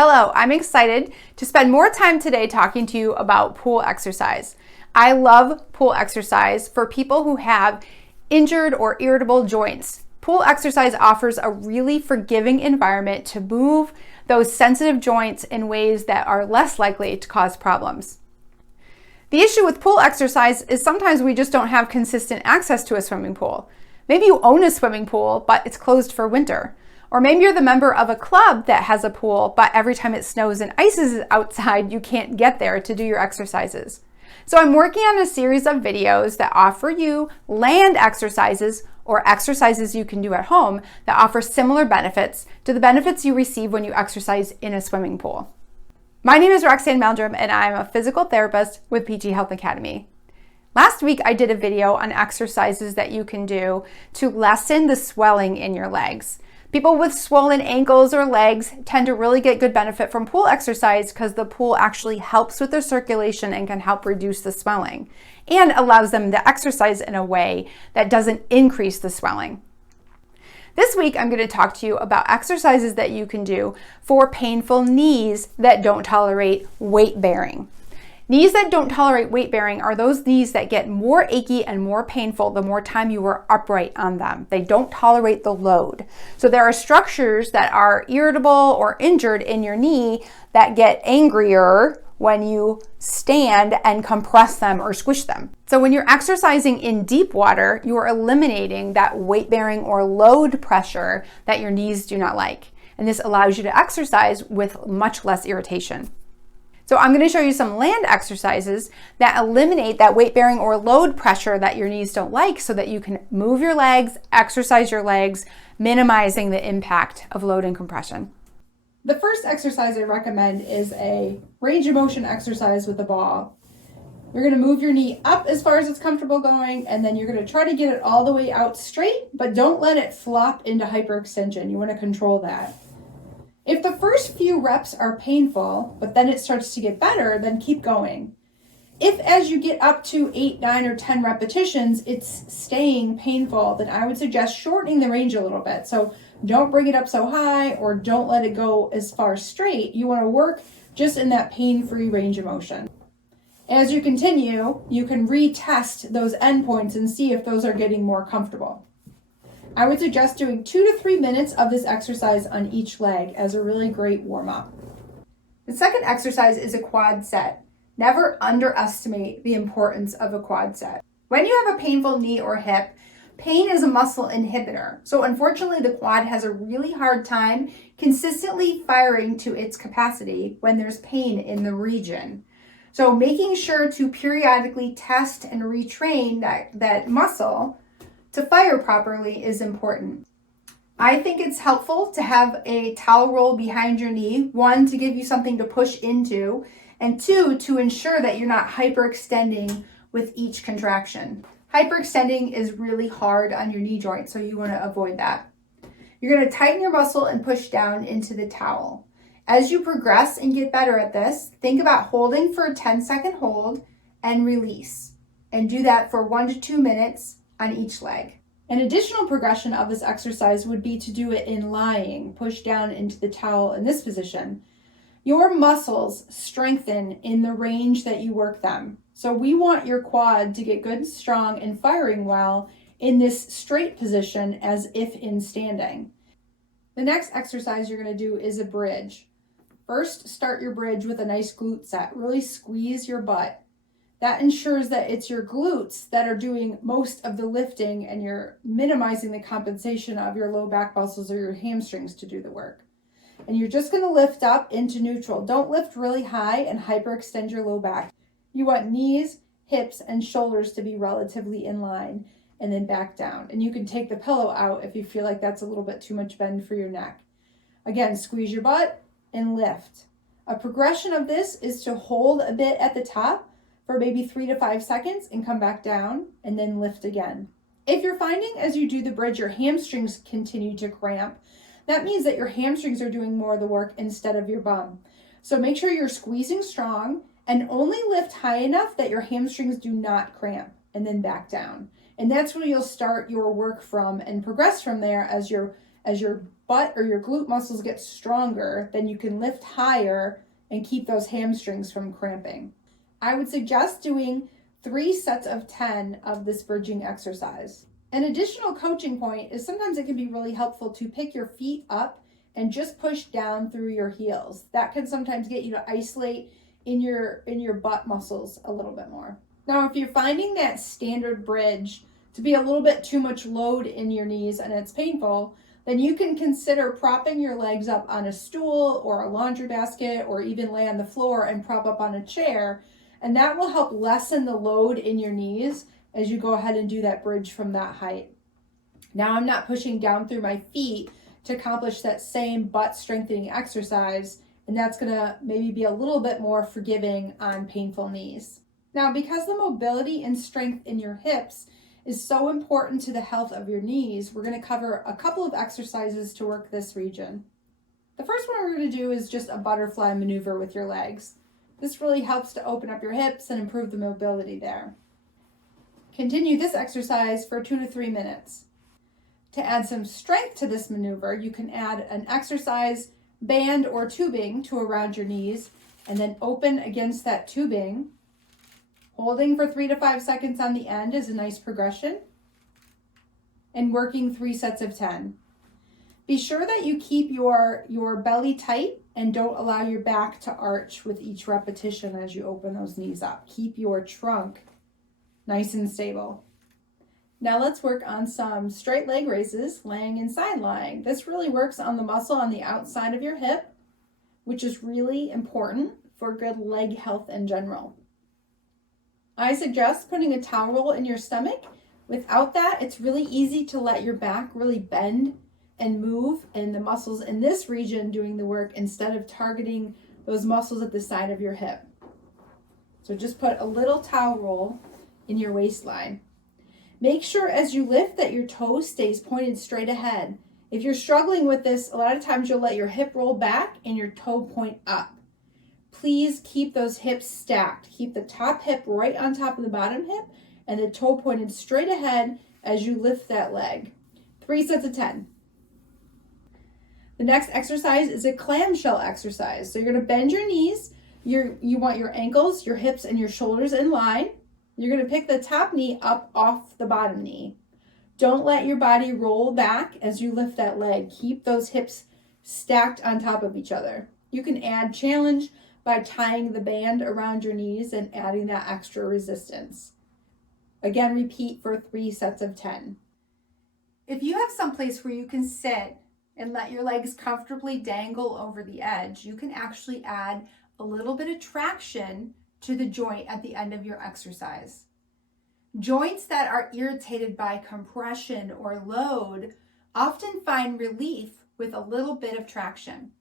Hello, I'm excited to spend more time today talking to you about pool exercise. I love pool exercise for people who have injured or irritable joints. Pool exercise offers a really forgiving environment to move those sensitive joints in ways that are less likely to cause problems. The issue with pool exercise is sometimes we just don't have consistent access to a swimming pool. Maybe you own a swimming pool, but it's closed for winter. Or maybe you're the member of a club that has a pool, but every time it snows and ices outside, you can't get there to do your exercises. So I'm working on a series of videos that offer you land exercises or exercises you can do at home that offer similar benefits to the benefits you receive when you exercise in a swimming pool. My name is Roxanne Meldrum and I'm a physical therapist with PT Health Academy. Last week I did a video on exercises that you can do to lessen the swelling in your legs. People with swollen ankles or legs tend to really get good benefit from pool exercise because the pool actually helps with their circulation and can help reduce the swelling and allows them to exercise in a way that doesn't increase the swelling. This week, I'm going to talk to you about exercises that you can do for painful knees that don't tolerate weight bearing. Knees that don't tolerate weight bearing are those knees that get more achy and more painful the more time you are upright on them. They don't tolerate the load. So there are structures that are irritable or injured in your knee that get angrier when you stand and compress them or squish them. So when you're exercising in deep water, you are eliminating that weight bearing or load pressure that your knees do not like. And this allows you to exercise with much less irritation. So I'm going to show you some land exercises that eliminate that weight bearing or load pressure that your knees don't like so that you can move your legs, exercise your legs, minimizing the impact of load and compression. The first exercise I recommend is a range of motion exercise with a ball. You're going to move your knee up as far as it's comfortable going, and then you're going to try to get it all the way out straight, but don't let it flop into hyperextension. You want to control that. If the first few reps are painful, but then it starts to get better, then keep going. If as you get up to 8, 9, or 10 repetitions, it's staying painful, then I would suggest shortening the range a little bit. So don't bring it up so high or don't let it go as far straight. You want to work just in that pain-free range of motion. As you continue, you can retest those endpoints and see if those are getting more comfortable. I would suggest doing 2 to 3 minutes of this exercise on each leg as a really great warm-up. The second exercise is a quad set. Never underestimate the importance of a quad set. When you have a painful knee or hip, pain is a muscle inhibitor. So unfortunately, the quad has a really hard time consistently firing to its capacity when there's pain in the region. So making sure to periodically test and retrain that muscle to fire properly is important. I think it's helpful to have a towel roll behind your knee, 1, to give you something to push into, and 2, to ensure that you're not hyperextending with each contraction. Hyperextending is really hard on your knee joint, so you want to avoid that. You're going to tighten your muscle and push down into the towel. As you progress and get better at this, think about holding for a 10-second hold and release. And do that for 1 to 2 minutes on each leg. An additional progression of this exercise would be to do it in lying, push down into the towel in this position. Your muscles strengthen in the range that you work them. So we want your quad to get good, strong, and firing well in this straight position as if in standing. The next exercise you're going to do is a bridge. First, start your bridge with a nice glute set. Really squeeze your butt. That ensures that it's your glutes that are doing most of the lifting and you're minimizing the compensation of your low back muscles or your hamstrings to do the work. And you're just going to lift up into neutral. Don't lift really high and hyperextend your low back. You want knees, hips, and shoulders to be relatively in line and then back down. And you can take the pillow out if you feel like that's a little bit too much bend for your neck. Again, squeeze your butt and lift. A progression of this is to hold a bit at the top for maybe 3 to 5 seconds and come back down and then lift again. If you're finding as you do the bridge your hamstrings continue to cramp, that means that your hamstrings are doing more of the work instead of your bum. So make sure you're squeezing strong and only lift high enough that your hamstrings do not cramp and then back down. And that's where you'll start your work from and progress from there as you're as your butt or your glute muscles get stronger, then you can lift higher and keep those hamstrings from cramping. I would suggest doing 3 sets of 10 of this bridging exercise. An additional coaching point is sometimes it can be really helpful to pick your feet up and just push down through your heels. That can sometimes get you to isolate in your butt muscles a little bit more. Now, if you're finding that standard bridge to be a little bit too much load in your knees and it's painful, then you can consider propping your legs up on a stool or a laundry basket, or even lay on the floor and prop up on a chair. And that will help lessen the load in your knees as you go ahead and do that bridge from that height. Now I'm not pushing down through my feet to accomplish that same butt strengthening exercise, and that's gonna maybe be a little bit more forgiving on painful knees. Now, because the mobility and strength in your hips is so important to the health of your knees, we're gonna cover a couple of exercises to work this region. The first one we're gonna do is just a butterfly maneuver with your legs. This really helps to open up your hips and improve the mobility there. Continue this exercise for 2 to 3 minutes. To add some strength to this maneuver, you can add an exercise band or tubing to around your knees, and then open against that tubing. Holding for 3 to 5 seconds on the end is a nice progression, and working 3 sets of 10. Be sure that you keep your belly tight and don't allow your back to arch with each repetition as you open those knees up. Keep your trunk nice and stable. Now let's work on some straight leg raises, laying and side lying. This really works on the muscle on the outside of your hip, which is really important for good leg health in general. I suggest putting a towel roll in your stomach. Without that, it's really easy to let your back really bend and move, and the muscles in this region doing the work instead of targeting those muscles at the side of your hip. So just put a little towel roll in your waistline. Make sure as you lift that your toe stays pointed straight ahead. If you're struggling with this, a lot of times you'll let your hip roll back and your toe point up. Please keep those hips stacked. Keep the top hip right on top of the bottom hip and the toe pointed straight ahead as you lift that leg. 3 sets of 10. The next exercise is a clamshell exercise. So you're going to bend your knees. You want your ankles, your hips, and your shoulders in line. You're going to pick the top knee up off the bottom knee. Don't let your body roll back as you lift that leg. Keep those hips stacked on top of each other. You can add challenge by tying the band around your knees and adding that extra resistance. Again, repeat for 3 sets of 10. If you have someplace where you can sit and let your legs comfortably dangle over the edge, you can actually add a little bit of traction to the joint at the end of your exercise. Joints that are irritated by compression or load often find relief with a little bit of traction.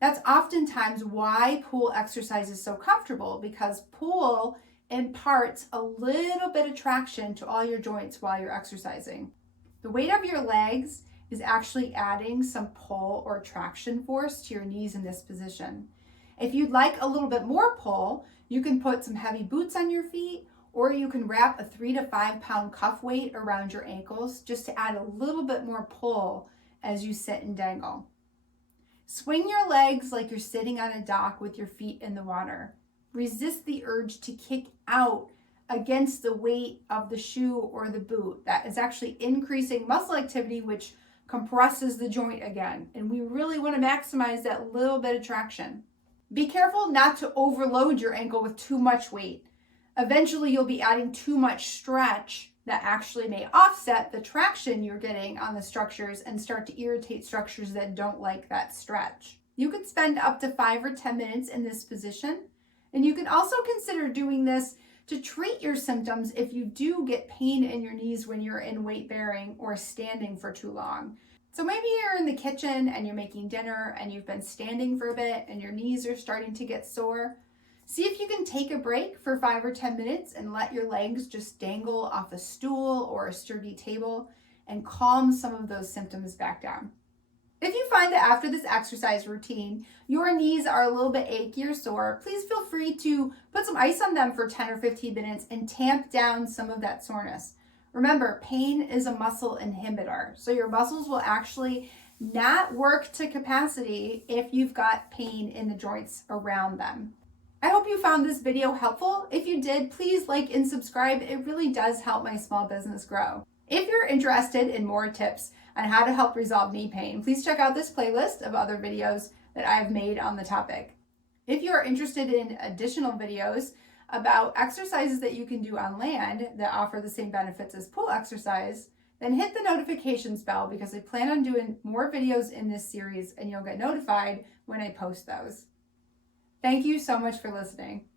That's oftentimes why pool exercise is so comfortable, because pool imparts a little bit of traction to all your joints while you're exercising. The weight of your legs is actually adding some pull or traction force to your knees in this position. If you'd like a little bit more pull, you can put some heavy boots on your feet, or you can wrap a 3 to 5 pound cuff weight around your ankles just to add a little bit more pull as you sit and dangle. Swing your legs like you're sitting on a dock with your feet in the water. Resist the urge to kick out against the weight of the shoe or the boot. That is actually increasing muscle activity, which compresses the joint again. And we really want to maximize that little bit of traction. Be careful not to overload your ankle with too much weight. Eventually, you'll be adding too much stretch that actually may offset the traction you're getting on the structures and start to irritate structures that don't like that stretch. You could spend up to 5 or 10 minutes in this position, and you can also consider doing this to treat your symptoms if you do get pain in your knees when you're in weight bearing or standing for too long. So maybe you're in the kitchen and you're making dinner and you've been standing for a bit and your knees are starting to get sore. See if you can take a break for 5 or 10 minutes and let your legs just dangle off a stool or a sturdy table and calm some of those symptoms back down. If you find that after this exercise routine, your knees are a little bit achy or sore, please feel free to put some ice on them for 10 or 15 minutes and tamp down some of that soreness. Remember, pain is a muscle inhibitor. So your muscles will actually not work to capacity if you've got pain in the joints around them. I hope you found this video helpful. If you did, please like and subscribe. It really does help my small business grow. If you're interested in more tips on how to help resolve knee pain, please check out this playlist of other videos that I've made on the topic. If you're interested in additional videos about exercises that you can do on land that offer the same benefits as pool exercise, then hit the notifications bell because I plan on doing more videos in this series and you'll get notified when I post those. Thank you so much for listening.